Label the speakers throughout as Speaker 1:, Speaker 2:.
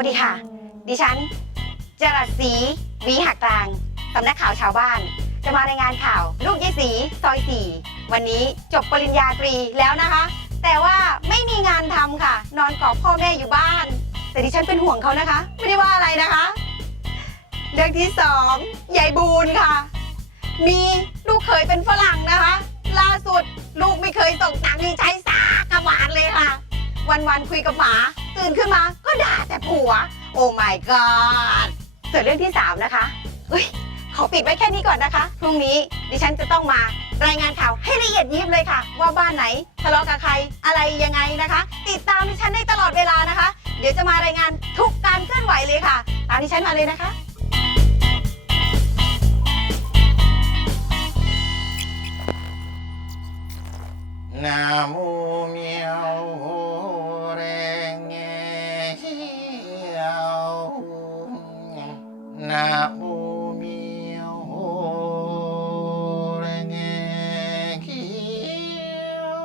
Speaker 1: วัสดีค่ะ ดิฉันจรัสศรีหวีหักกลางสำนักข่าวชาวบ้าน จะมารายงานข่าวลูกยายศรีซอย4วันนี้จบปริญญาตรีแล้วนะคะ แต่ว่าไม่มีงานทำค่ะ นอนกอบพ่อแม่อยู่บ้าน แต่ดิฉันเป็นห่วงเขานะคะ ไม่ได้ว่าอะไรนะคะ เรื่องที่2ยายบูนค่ะ มีลูกเขยเป็นฝรั่งนะคะ ล่าสุดลูกไม่เคยส่งตังค์ให้ใช้สักกระบาทเลยค่ะ วันๆคุยกับหมาตื่นขึ้นมาก็ด่าแต่ผัว โอ้ my god ส่วนเรื่องที่3นะคะขอปิดไว้แค่นี้ก่อนนะคะพรุ่งนี้ดิฉันจะต้องมารายงานข่าวให้ละเอียดยิบเลยค่ะ ว่าบ้านไหนทะเลาะกับใครอะไรยังไงนะคะ ติดตามดิฉันได้ตลอดเวลานะคะ เดี๋ยวจะมารายงานทุกการเคลื่อนไหวเลยค่ะตามดิฉันมาเลยนะคะ
Speaker 2: นาโมเมียวแรงเงียวนาโมเมียวแรงเงียว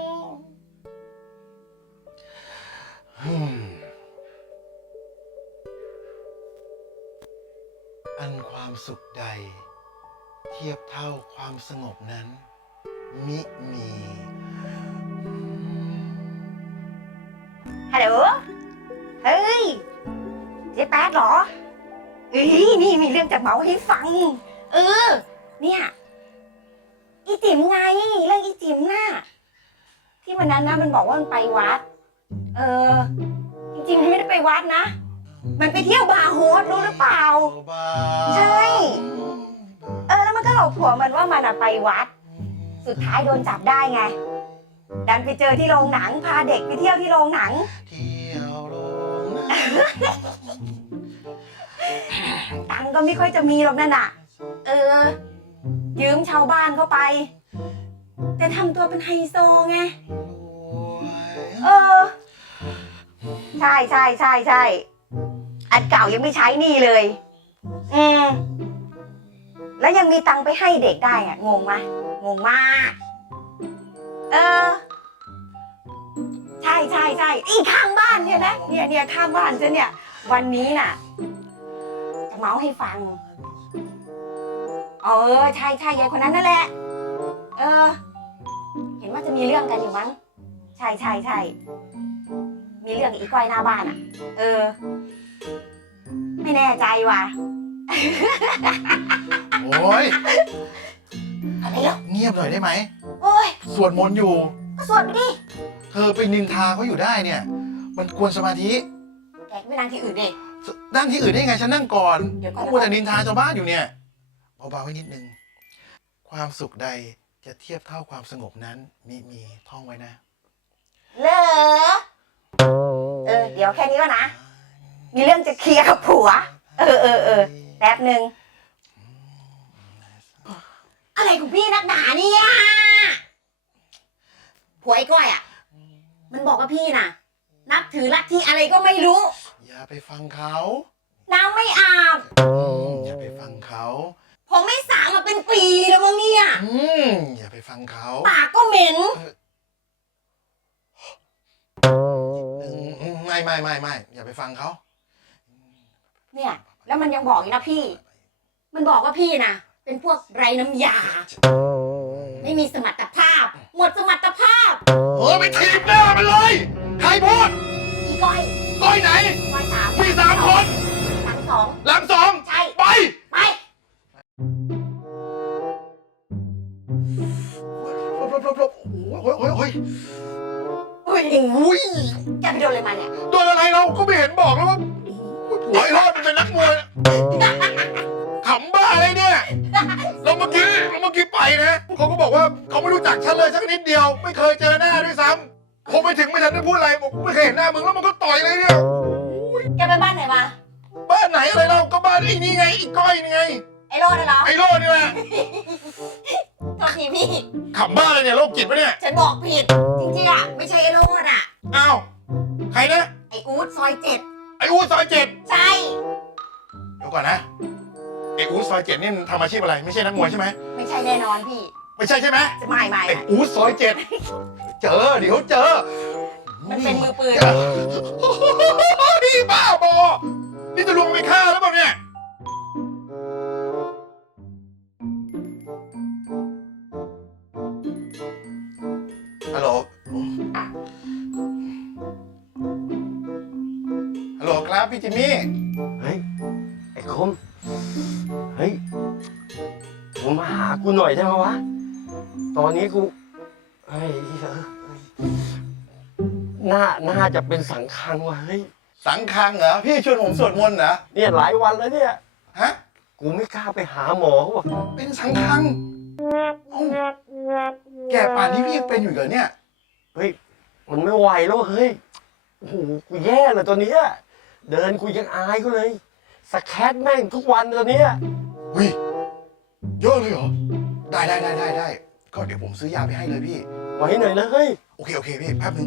Speaker 2: อันความสุขใดเทียบเท่าความสงบนั้นมิมี
Speaker 1: ฮัลโหลเฮ้ยเจ๊แป๊ดเหรอนี่มีเรื่องจะเมาให้ฟังเนี่ยอีจิ๋มไงเรื่องอีจิ๋มน่ะที่วันนั้นนะมันบอกว่ามันไปวัดจริงๆมันไม่ได้ไปวัดนะมันไปเที่ยวบาร์โฮสรู้หรือเปล่าใช่แล้วมันก็หลอกผัวมันว่ามันไปวัดสุดท้ายโดนจับได้ไงดันไปเจอที่โรงหนังพาเด็กไปเที่ยวที่โรงหนังตังก็ไม่ค่อยจะมีหรอกนั่นน่ะยืมชาวบ้านเข้าไปแต่ทำตัวเป็นไฮโซไงใช่อันเก่ายังไม่ใช้หนี้เลยแล้วยังมีตังไปให้เด็กได้อะงงไหมงงมากใช่อีข้างบ้านเนี่ยนะเนี่ยข้างบ้านฉันเนี่ยวันนี้น่ะจะเมาให้ฟังใช่ยายคนนั้นนั่นแหละเห็นว่าจะมีเรื่องกันอยู่มั้งใช่มีเรื่องอีก้อยหน้าบ้านอ่ะไม่แน่ใจว่ะ
Speaker 2: โอ้ย
Speaker 1: อะไรหรอ
Speaker 2: เงียบหน่อยได้ไหม
Speaker 1: โอ้ย
Speaker 2: สวดมนต์อยู่
Speaker 1: ก็สวดไปดิ
Speaker 2: เธอไปนินทาเขาอยู่ได้เนี่ยมันควรสมาธิ
Speaker 1: แกไม่นั่งที่อื่นดิ
Speaker 2: นั่งที่อื่นได้ไงฉันนั่งก่อนเขาควรแต่นินทาชาวบ้านอยู่เนี่ยเบาๆไว้นิดนึงความสุขใดจะเทียบเท่าความสงบนั้นมีท่องไว้นะ
Speaker 1: เหรอเดี๋ยวแค่นี้ก็นะมีเรื่องจะเคลียร์กับผัวแป๊บนึงอะไรของพี่นักหนาเนี่ยผัวไอ้ก้อยอ่ะมันบอกว่าพี่น่ะนับถือลัทธิอะไรก็ไม่รู้
Speaker 2: อย่าไปฟังเขา
Speaker 1: น้ำไม่อาบ
Speaker 2: อย่าไปฟังเขา
Speaker 1: ผมไม่สางมาเป็นปีแล้วมั้งเนี่ย
Speaker 2: อย่าไปฟังเขา
Speaker 1: ปากก็เหม็น
Speaker 2: ไม่อย่าไปฟังเขา
Speaker 1: เนี่ยแล้วมันยังบอกอีกนะพี่มันบอกว่าพี่น่ะเป็นพวกไร้น้ำยาไม่มีสมรรถภาพหมดสมรรถภาพ
Speaker 2: ไปถีบหน้ามันเลยใครพูด
Speaker 1: อีก้อย
Speaker 2: ไหน
Speaker 1: ก้อย3
Speaker 2: มี3 คนหลัง 2
Speaker 1: ใช่
Speaker 2: ไป
Speaker 1: อุ้ยแกไปโดนอะไรมาเนี่ย
Speaker 2: โดนอะไรเราก็ไม่เห็นบอกแล้วว่าผัวไอ้รอดมันเป็นนักมวยขำบ้าอะไรเนี่ยเราเมื่อกี้ไปนะเขาก็บอกว่าเขาไม่รู้จักฉันเลยสักนิดเดียวไม่เคยเจอหน้าด้วยซ้ำผมไปถึงไม่ทันได้พูดอะไรบอกไม่เคยเห็นหน้ามึงแล้วมันก็ต่อยเลยเนี่ย
Speaker 1: แกไปบ้านไหนมา
Speaker 2: บ้านไหนอะไรเราก็บ้านไอ้นี่ไงไอ้ก้อยนี่ไง
Speaker 1: ไอ้โรดเหรอ
Speaker 2: ไอ้โรดนี่แหละ
Speaker 1: โทษทีพี่
Speaker 2: ขำบ้าเลยเนี่ยโรคจิตปะเนี่ย
Speaker 1: ฉันบอกผิดจริงๆอ่ะไม่ใช่ไอ้โรดอ่ะ
Speaker 2: อ้าวใครนะ
Speaker 1: ไอ้อู๊ดซอย7
Speaker 2: ไอ้อู๊ดซอย7
Speaker 1: ใช่
Speaker 2: เดี๋ยวก่อนนะไอ้อู๊ดซอย7นี่ทำอาชีพอะไรไม่ใช่นักมวยใช่ไหม
Speaker 1: ไม่ใช่แน่นอนพี่
Speaker 2: ไม่ใช่ใช่ไหม
Speaker 1: ไม่
Speaker 2: ไอ้อู๊ดซอย7เจอเดี๋ยวเจอ
Speaker 1: มันเป็นมือปืน
Speaker 2: นี่บ้าบอนี่จะลวงไปฆ่าแล้วเปล่าเนี่ยฮัลโหลฮัลโหลครับพี่จิมมี่
Speaker 3: เฮ้ย ไอ้คม เฮ้ยมึงมาหากูหน่อยได้ไหมวะ ตอนนี้กูเฮ้ยน่าจะเป็นสังคังว่ะเฮ้ย
Speaker 2: สังคังเหรอพี่ชวนผมสวดมนต์เหรอ
Speaker 3: เนี่ยหลายวันแล้วเนี่ย
Speaker 2: ฮะ
Speaker 3: กูไม่กล้าไปหาหมอว่ะ
Speaker 2: เป็นสังคังเอ้าแก่ป่านนี้พี่ยังเป็นอยู่เหรอเนี่ย
Speaker 3: เฮ้ย มันไม่ไหวแล้วเฮ้ย โอ้โห กูแย่เลยตอนเนี้ยเดินกูยังอายเขาเลยสแคทแม่งทุกวันตอนเนี้ย
Speaker 2: เฮ้ยเยอะเลยเหรอ ได้ก็เดี๋ยวผมซื้อยาไปให้เลยพี่
Speaker 3: ไว้หน่อยนะเฮ้ย
Speaker 2: โอเคพี่แป๊บนึง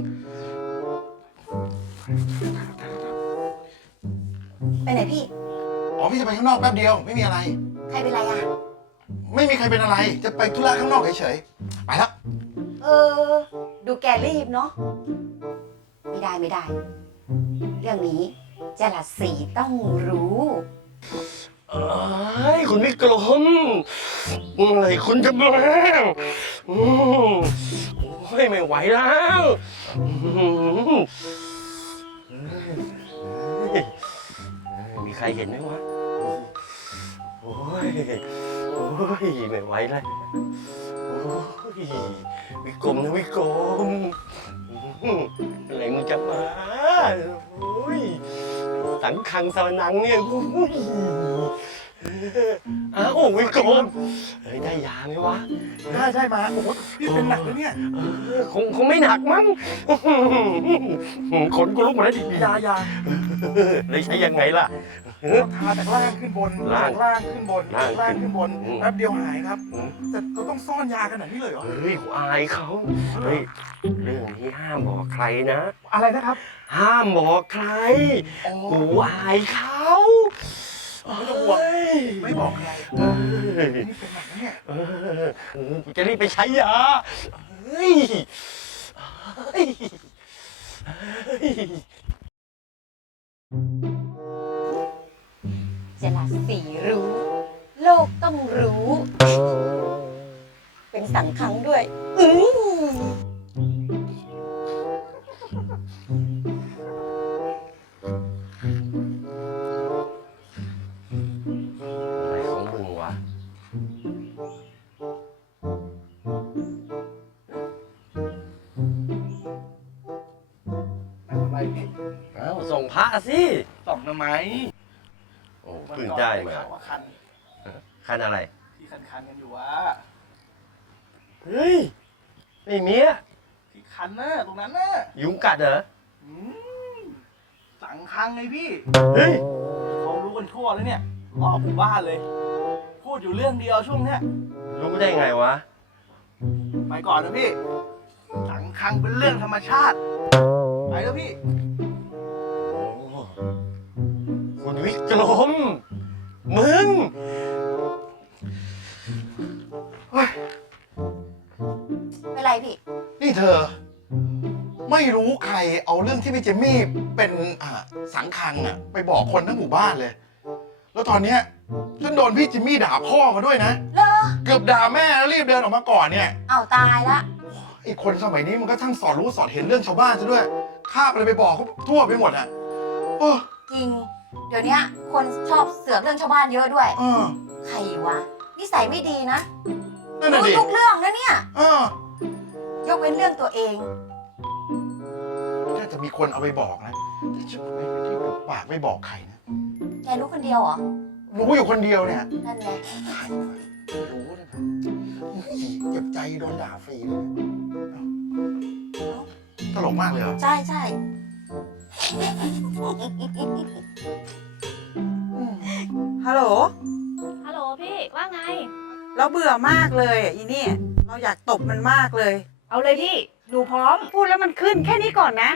Speaker 1: ไปไหนพี่
Speaker 2: อ๋อพี่จะไปข้างนอกแป๊บเดียวไม่มีอะไร
Speaker 1: ใครเป็นไรอะ
Speaker 2: ไม่มีใครเป็นอะไร จะไปธุระข้างนอกเฉยๆไปแล้ว
Speaker 1: ดูแกรีบเนาะ ไม่ได้ เรื่องนี้จรัสสีต้องรู้
Speaker 3: เอ้ยคุณวิกรมเมื่อไหร่คุณจะมาโอ้ยไม่ไหวแล้วมีใครเห็นไหมวะโอ้ยไม่ไหวแล้วโอ้ยวิกรมนะวิกรมเมื่อไหร่มึงจะมาโอ้ยสังคังสารนังเนี่ยอ้าววิกรมเฮ้ยได้ยาไหมวะ
Speaker 2: ได้มาโอ้โหพี่เป็นหนักแล้วเนี่ย
Speaker 3: คงไม่หนักมั้งขนกูลุกหมดแล้วดิ
Speaker 2: ยา
Speaker 3: เลยใช้ยังไงล่ะ
Speaker 2: ทาจากล่างขึ้นบน
Speaker 3: ล่าง
Speaker 2: จากล่างขึ้นบน
Speaker 3: ล่าง
Speaker 2: จากล่างขึ้นบน
Speaker 3: อืม
Speaker 2: แป๊บเดียวหายครับ แต่เราต้องซ่อนยาขนาดนี้เลยเหรอ
Speaker 3: เฮ้ยกูอายเขาเฮ้ยเรื่องนี้ห้ามบอกใครนะ
Speaker 2: อะไรนะครับ
Speaker 3: ห้ามบอกใคร
Speaker 2: อ๋อ
Speaker 3: กูอายเขา
Speaker 2: ไม่ต้องห่วง
Speaker 3: เฮ้ย
Speaker 2: ไม่บอกใคร
Speaker 3: เฮ้ย
Speaker 2: นี่เป็นหนักนะเนี่ย
Speaker 3: กูจะรีบไปใช้ยาเฮ้ยเฮ้ยเฮ้ย
Speaker 1: จรัสสีรู้ โลกต้องรู้ เป็นสังคังด้วย
Speaker 3: อะไรของมึงวะ
Speaker 2: อะไรพี่
Speaker 3: เอ้าส่งพระสิ
Speaker 2: ส่องทำไม
Speaker 3: โอ้เพิ่งได้มา
Speaker 2: ว่าคัน
Speaker 3: คันอะไร
Speaker 2: ที่คันกันอยู่วะ
Speaker 3: เฮ้ยไม่มีอะ
Speaker 2: ที่คันน่ะตรงนั้นน่ะ
Speaker 3: ยุงกัดเหรอ
Speaker 4: สังคังไงพี่
Speaker 3: เฮ้ย
Speaker 4: เขารู้กันทั่วแล้วเนี่ยรอบหมู่บ้านเลย พูดอยู่เรื่องเดียวช่วงเนี้ย
Speaker 3: รู้ได้ไงวะ
Speaker 4: ไปก่อนนะพี่ สังคังเป็นเรื่องธรรมชาติ ไปแล้วพี่
Speaker 3: โอ้คุณวิกรมมึง
Speaker 1: เป็นไรพี่
Speaker 2: นี่เธอ ไม่รู้ใครเอาเรื่องที่พี่เจมี่เป็นสังคังอะไปบอกคนทั้งหมู่บ้านเลย แล้วตอนเนี้ยฉันโดนพี่จิมมี่ด่าพ่อมาด้วยนะ
Speaker 1: เลอ
Speaker 2: เกือบด่าแม่แล้วรีบเดินออกมาก่อนเนี่ย
Speaker 1: เอาตายละ
Speaker 2: ไอ้คนสมัยนี้มันก็ช่างสอนรู้สอนเห็นเรื่องชาวบ้านซะด้วยข้าบอะไรไปบอกเขาทั่วไปหมดอะโอ้
Speaker 1: จริง เดี๋ยวนี้คนชอบเสือกเรื่องชาวบ้านเยอะด้วย
Speaker 2: เออ
Speaker 1: ใครวะ นิสัยไม่ดีนะ
Speaker 2: นั่นน่ะ
Speaker 1: รู้
Speaker 2: ดิ
Speaker 1: ทุกเรื่องนะเนี่ย
Speaker 2: เออย
Speaker 1: กเว้นเรื่องตัวเอง
Speaker 2: ถ้าจะมีคนเอาไปบอกนะแต่ฉันไม่ได้ปากไม่บอกใครนะ
Speaker 1: แกรู้คนเดียวเหรอ
Speaker 2: รู้อยู่คนเดียวเนี่ย
Speaker 1: นั่นแหละ
Speaker 2: รู้เลยนะเจ็บใจโดนด่าฟรีเลยตลกมากเลยเหรอ
Speaker 1: ใช่ใช่
Speaker 5: ฮัลโหล
Speaker 6: ฮัลโหลพี่ว่าไง
Speaker 5: เราเบื่อมากเลยอ่ะอีเนี่ย เราอยากตบมันมากเลย
Speaker 6: เอาเลยพี่หนูพร้อม พูดแล้วมันขึ้นแค่นี้ก่อนนะ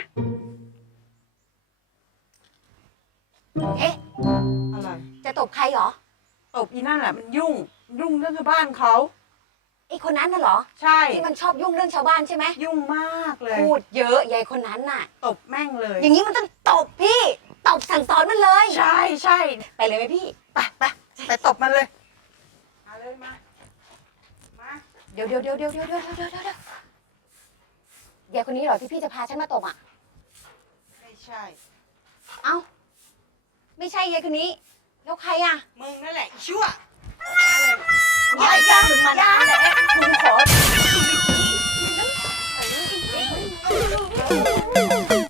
Speaker 1: เอ๊ะ
Speaker 5: อะไร
Speaker 1: จะตบใครเหรอ
Speaker 5: ตบอีนั่นแหละมันยุ่งเรื่องชาวบ้านเขา
Speaker 1: ไอ้คนนั้นน่ะเหรอ
Speaker 5: ใช่
Speaker 1: ที่มันชอบยุ่งเรื่องชาวบ้านใช่ไหม
Speaker 5: ยุ่งมากเลย
Speaker 1: พูดเยอะยายคนนั้นน่ะ
Speaker 5: ตบแม่งเลย
Speaker 1: อย่างนี้มันต้องตบพี่ ตตบสั่งสอนมันเลย
Speaker 5: ใช่ใช่
Speaker 1: ไปเลยไหมพี่
Speaker 5: ไปตบมันเลยมาเลยมา
Speaker 1: เดี๋ยวยายคนนี้เหรอที่พี่จะพาฉันมาตบอ่ะ
Speaker 5: ไม่ใช่
Speaker 1: เอ้า ไม่ใช่ยายคนนี้ แล้วใครอ่ะ
Speaker 5: มึงนั่นแหละอีชั่ว
Speaker 1: ยายจ้าถึงมานานแล้วคุณขอ